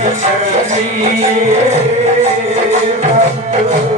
Yes, sir,